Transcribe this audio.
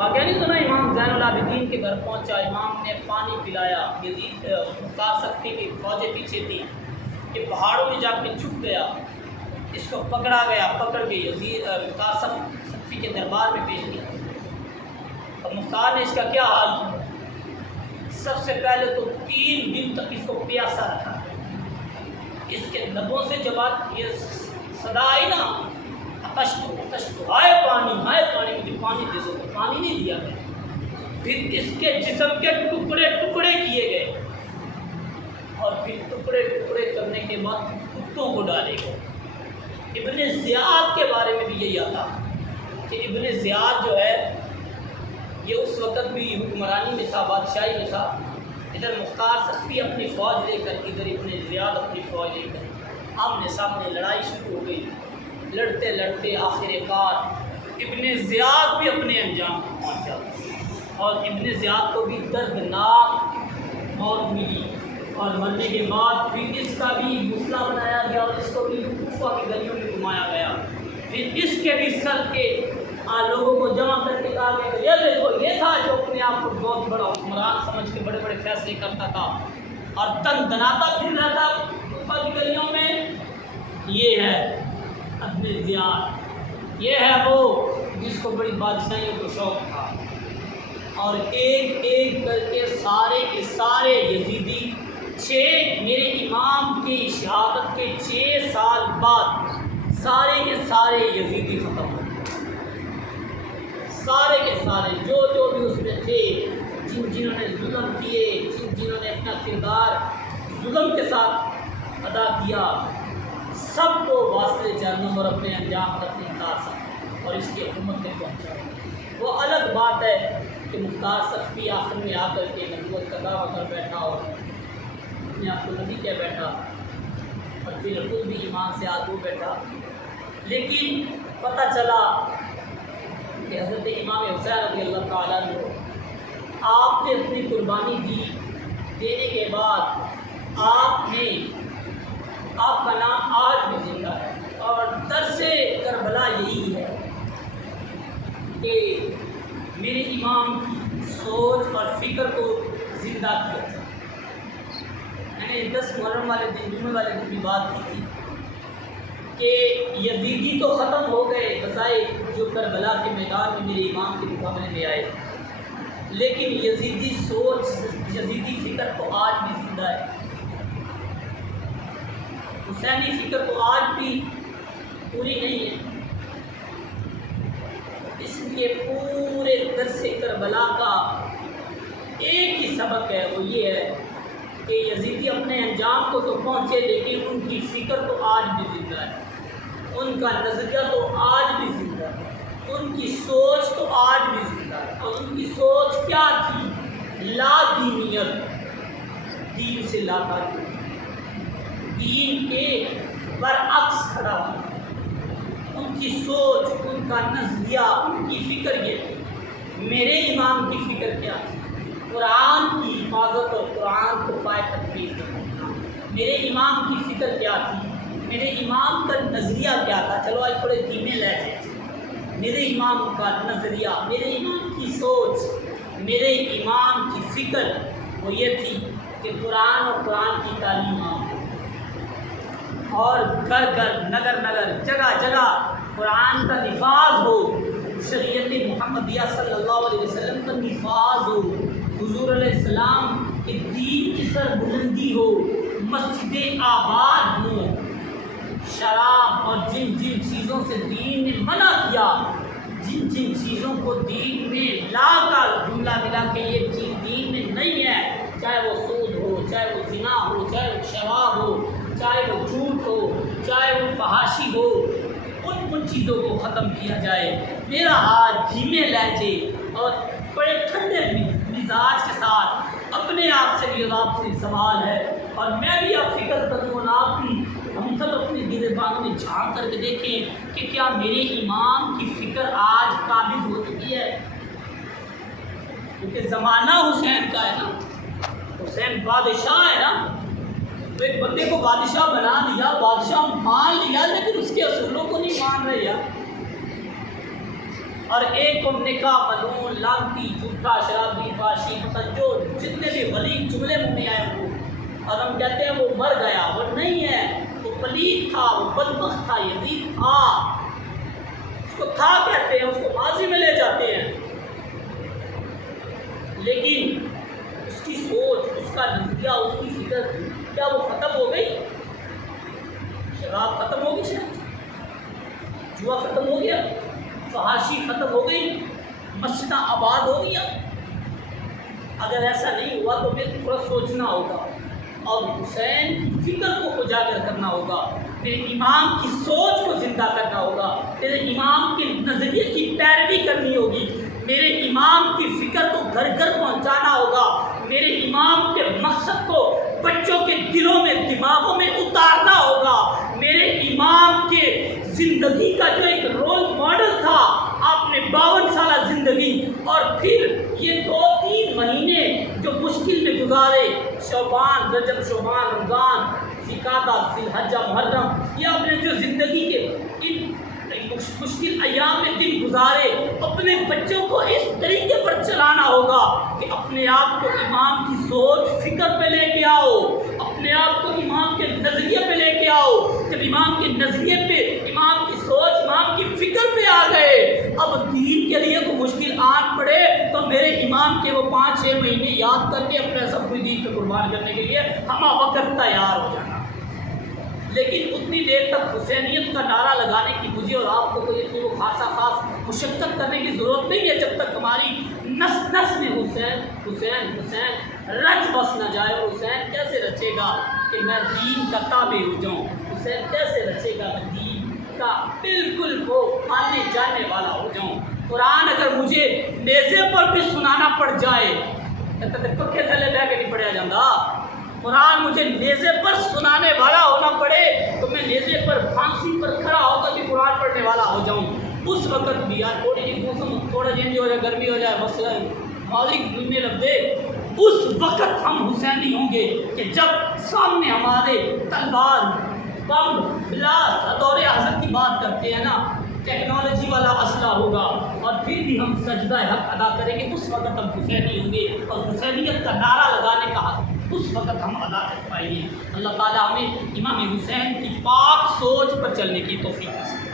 واقعہ نہیں سنا، امام زین العابدین کے گھر پہنچا، امام نے پانی پلایا، یزید مختار سختی کی فوجیں پیچھے تھی، یہ پہاڑوں میں جا کے چھپ گیا، اس کو پکڑا گیا، پکڑ کے یزید مختار سختی کے دربار میں پیش کیا۔ اور مختار نے اس کا کیا حال کیا؟ سب سے پہلے تو 3 دن تک اس کو پیاسا رکھا، اس کے لبوں سے جب یہ صدا آئی نا، ہائے پانی مجھے پانی دے دو، تو پانی نہیں دیا گیا۔ پھر اس کے جسم کے ٹکڑے ٹکڑے کیے گئے، اور پھر ٹکڑے ٹکڑے کرنے کے بعد کتوں کو ڈالے گئے۔ ابن زیاد کے بارے میں بھی یہی آتا کہ ابن زیاد جو ہے یہ اس وقت بھی حکمرانی میں تھا، بادشاہی میں تھا۔ ادھر مختار سختی اپنی فوج لے کر، ادھر ابن زیاد اپنی فوج لے کر، آمنے سامنے لڑائی شروع ہو گئی۔ لڑتے لڑتے آخر کار ابن زیاد بھی اپنے انجام کو پہنچا، اور ابن زیاد کو بھی دردناک موت ملی، اور مرنے کے بعد پھر اس کا بھی مسئلہ بنایا گیا، اور اس کو بھی کوفہ کی گلیوں میں گھمایا گیا۔ پھر اس کے بھی سر کے لوگوں کو جمع کر کے کہا گیا کہ یہ دیکھو، یہ تھا جو اپنے آپ کو بہت بڑا حکمران سمجھ کے بڑے بڑے فیصلے کرتا تھا اور تن دناتا پھر رہا تھا کوفہ کی گلیوں میں۔ یہ ہے ابن زیاد، یہ ہے وہ جس کو بڑی بادشاہیوں کو شوق تھا، اور ایک ایک کر کے سارے کے سارے یزیدی میرے امام کی شہادت کے 6 سال بعد سارے کے سارے یزیدی ختم ہو گئے۔ سارے کے سارے جو بھی اس میں تھے، جنہوں نے ظلم کیے، جنہوں نے اپنا کردار ظلم کے ساتھ ادا کیا، سب کو واصل جہنم اور اپنے انجام تک انتہا سکتا، اور اس کی حکومت میں پہنچا۔ وہ الگ بات ہے کہ مختار سختی آخر میں آ کر کے نبوت کا دعویٰ کر بیٹھا اور اپنے آپ کو نبی کہہ بیٹھا، اور پھر خود بھی ایمان سے آگے بیٹھا۔ لیکن پتہ چلا کہ حضرت امام حسین رضی اللہ تعالیٰ عنہ، آپ نے اپنی قربانی دینے کے بعد آپ کا نام آج بھی زندہ ہے، اور درس کربلا یہی ہے کہ میرے امام کی سوچ اور فکر کو زندہ کیا تھا۔ میں نے 10 محرم والے دن، جمعے والے دن بھی بات کی تھی کہ یزیدی تو ختم ہو گئے بظاہر جو کربلا کے میدان میں میرے امام کے مقابلے میں آئے، لیکن یزیدی سوچ، یزیدی فکر تو آج بھی زندہ ہے، حسینی فکر تو آج بھی پوری نہیں ہے۔ اس لیے پورے درس کربلا کا ایک ہی سبق ہے، وہ یہ ہے کہ یزیدی اپنے انجام کو تو پہنچے، لیکن ان کی فکر تو آج بھی زندہ ہے، ان کا نظریہ تو آج بھی زندہ ہے، ان کی سوچ تو آج بھی زندہ ہے۔ اور ان کی سوچ کیا تھی؟ لا دینیت، دین سے لا تعلق، دین کے برعکس کھڑا ہوا۔ ان کی سوچ، ان کا نظریہ، ان کی فکر یہ تھی۔ میرے امام کی فکر کیا تھی؟ قرآن کی حفاظت اور قرآن کو پائے تکمیل کرنا۔ میرے امام کی فکر کیا تھی؟ میرے امام کا نظریہ کیا تھا؟ چلو آج تھوڑے دھیمے لہجے۔ میرے امام کا نظریہ، میرے امام کی سوچ، میرے امام کی فکر وہ یہ تھی کہ قرآن اور قرآن کی تعلیم اور گھر گھر، نگر نگر، جگہ جگہ قرآن کا نفاذ ہو، شریعت محمدیہ صلی اللہ علیہ وسلم کا نفاذ ہو، حضور علیہ السلام کے دین کی سر بلندی ہو، مسجدیں آباد ہوں۔ شراب اور جن جن چیزوں سے دین نے منع کیا، جن جن چیزوں کو دین میں لا کر جملہ ملا کے یہ چیز دین میں نہیں ہے، چاہے وہ سود ہو، چاہے وہ زنا ہو، چاہے وہ شراب ہو، چاہے وہ جھوٹ ہو، چاہے وہ فحاشی ہو، ان چیزوں کو ختم کیا جائے۔ میرا ہاتھ دھیمے لہجے اور بڑے ٹھنڈے مزاج کے ساتھ اپنے آپ سے بھی اور آپ سے سوال ہے، اور میں بھی اب فکر کروں اور آپ بھی، ہم سب اپنے دل باغ میں جھانک کر کے دیکھیں کہ کیا میرے امام کی فکر آج قابض ہو چکی ہے؟ کیونکہ زمانہ حسین کا ہے نا، حسین بادشاہ ہے نا، تو ایک بندے کو بادشاہ بنا دیا، بادشاہ مان لیا، لیکن اس کے اصولوں کو نہیں مان رہے یار۔ اور ایک کو نکاح ملعون لانتی جھوٹا شرابی فاشی مطلب جو جتنے بھی غلیظ جملے منہ میں آئے وہ، اور ہم کہتے ہیں وہ مر گیا، وہ نہیں ہے، وہ پلید تھا، وہ بدبخت تھا، یزید تھا، اس کو تھا کہتے ہیں، اس کو ماضی میں لے جاتے ہیں، لیکن اس کی سوچ، اس کا نظریہ، اس کی فکر کیا وہ ختم ہو گئی؟ شراب ختم ہو گئی، شراب جوا ختم ہو گیا، فحاشی ختم ہو گئی، مسجدیں آباد ہو گیا؟ اگر ایسا نہیں ہوا تو پھر تھوڑا سوچنا ہوگا اور حسین فکر کو اجاگر کرنا ہوگا، میرے امام کی سوچ کو زندہ کرنا ہوگا، میرے امام کے نظریے کی پیروی کرنی ہوگی، میرے امام کی فکر کو گھر گھر پہنچانا ہوگا، میرے امام کے مقصد کو بچوں کے دلوں میں دماغوں میں اتارنا ہوگا، میرے امام کے زندگی کا جو ایک رول ماڈل تھا، آپ نے 52 سالہ زندگی اور پھر یہ 2-3 مہینے جو مشکل میں گزارے، شعبان، رجب، شعبان، رمضان، ذوالقعدہ، ذوالحجہ، محرم، یہ آپ نے جو زندگی کے ان مشکل ایام میں دن گزارے، اپنے بچوں کو اس طریقے پر چلانا ہوگا کہ اپنے آپ کو امام کی سوچ فکر پہ لے کے آؤ، اپنے آپ کو امام کے نظریے پہ لے کے آؤ، جب امام کے نظریے پہ، امام کی سوچ، امام کی فکر پہ آ گئے، اب دین کے لیے کوئی مشکل آن پڑے تو میرے امام کے وہ 5-6 مہینے یاد کر کے اپنے سب کچھ دین پہ قربان کرنے کے لیے ہمہ وقت تیار ہو جانا۔ لیکن اتنی دیر تک حسینیت کا نعرہ لگانے کی مجھے اور آپ کو کوئی خاص مشقت کرنے کی ضرورت نہیں ہے، جب تک ہماری نس نس میں حسین حسین حسین رچ بس نہ جائے۔ اور حسین کیسے رچے گا کہ میں دین کا تابع ہو جاؤں؟ حسین کیسے رچے گا میں دین کا بالکل وہ آنے جانے والا ہو جاؤں؟ قرآن اگر مجھے نیزے پر بھی سنانا پڑ جائے تو پکے تھلے بہ کے نہیں پڑھیا جاتا، قرآن مجھے نیزے پر سنانے والا ہونا پڑے تو میں نیزے پر پھانسی پر کھڑا ہو کر بھی قرآن پڑھنے والا ہو جاؤں۔ اس وقت بھی یار تھوڑی سی موسم تھوڑا چینج ہو جائے، گرمی ہو جائے، بس مالک دلنے لگ دے، اس وقت ہم حسینی ہوں گے کہ جب سامنے ہمارے تلوار، بم، بلاس، دور حضرت کی بات کرتے ہیں نا، ٹیکنالوجی والا اسلحہ ہوگا اور پھر بھی ہم سجدہ حق ادا کریں گے، اس وقت ہم حسینی ہوں گے اور حسینیت کا نعرہ لگانے کا حق اس وقت ہم ادا کر پائیں گے۔ اللہ تعالیٰ ہمیں امام حسین کی پاک سوچ پر چلنے کی توفیق دے۔